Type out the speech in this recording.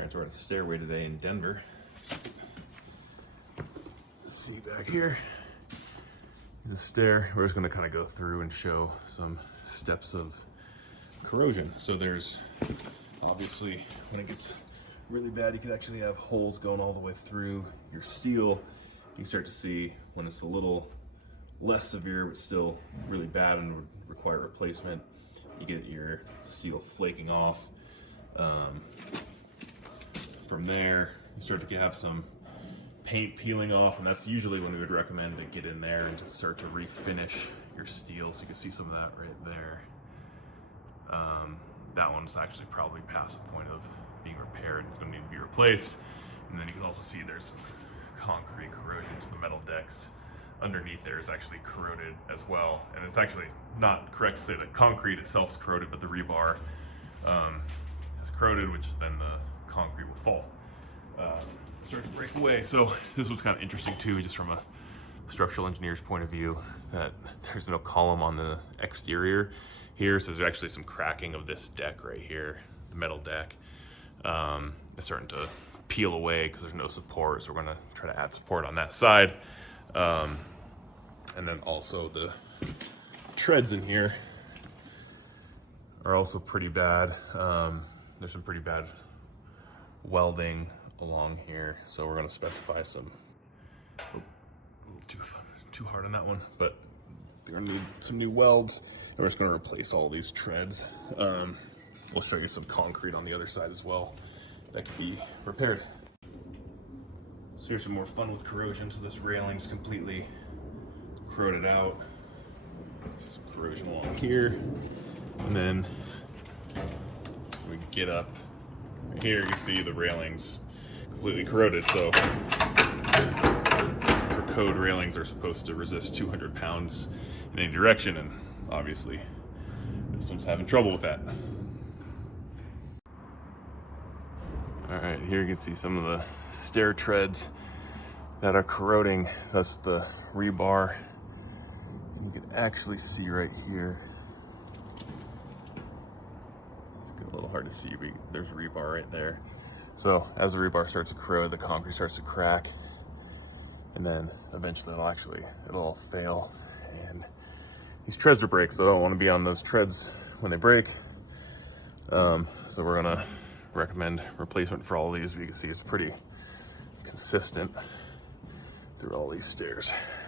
Alright, so we're on a stairway today in Denver. See back here, the stair. We're just going to kind of go through and show some steps of corrosion. So there's obviously, when it gets really bad, you can actually have holes going all the way through your steel. You can start to see when it's a little less severe but still really bad and would require replacement. You get your steel flaking off. From there, you start to have some paint peeling off, and that's usually when we would recommend to get in there and to start to refinish your steel. So you can see some of that right there. That one's actually probably past the point of being repaired. It's going to need to be replaced. And then you can also see there's some concrete corrosion to the metal decks. Underneath there is actually corroded as well. And it's actually not correct to say that concrete itself is corroded, but the rebar is corroded, which then the concrete will fall. Start to break away. So this was kind of interesting too, just from a structural engineer's point of view, that there's no column on the exterior here. So there's actually some cracking of this deck right here, the metal deck. It's starting to peel away because there's no support. So we're gonna try to add support on that side. And then also the treads in here are also pretty bad. There's some pretty bad welding along here, so we're going to specify some, a little too hard on that one, but they're going to need some new welds, and we're just going to replace all these treads. We'll show you some concrete on the other side as well that can be repaired. So here's some more fun with corrosion. So this railing's completely corroded out. So some corrosion along here, and then we get up here, you see the railings completely corroded. So for code, railings are supposed to resist 200 pounds in any direction, and obviously this one's having trouble with that. All right, here you can see some of the stair treads that are corroding. That's the rebar. You can actually see right here. It's a little hard to see, but there's rebar right there. So as the rebar starts to corrode, the concrete starts to crack, and then eventually it'll all fail, and these treads will break. So I don't want to be on those treads when they break. So we're gonna recommend replacement for all of these. But you can see it's pretty consistent through all these stairs.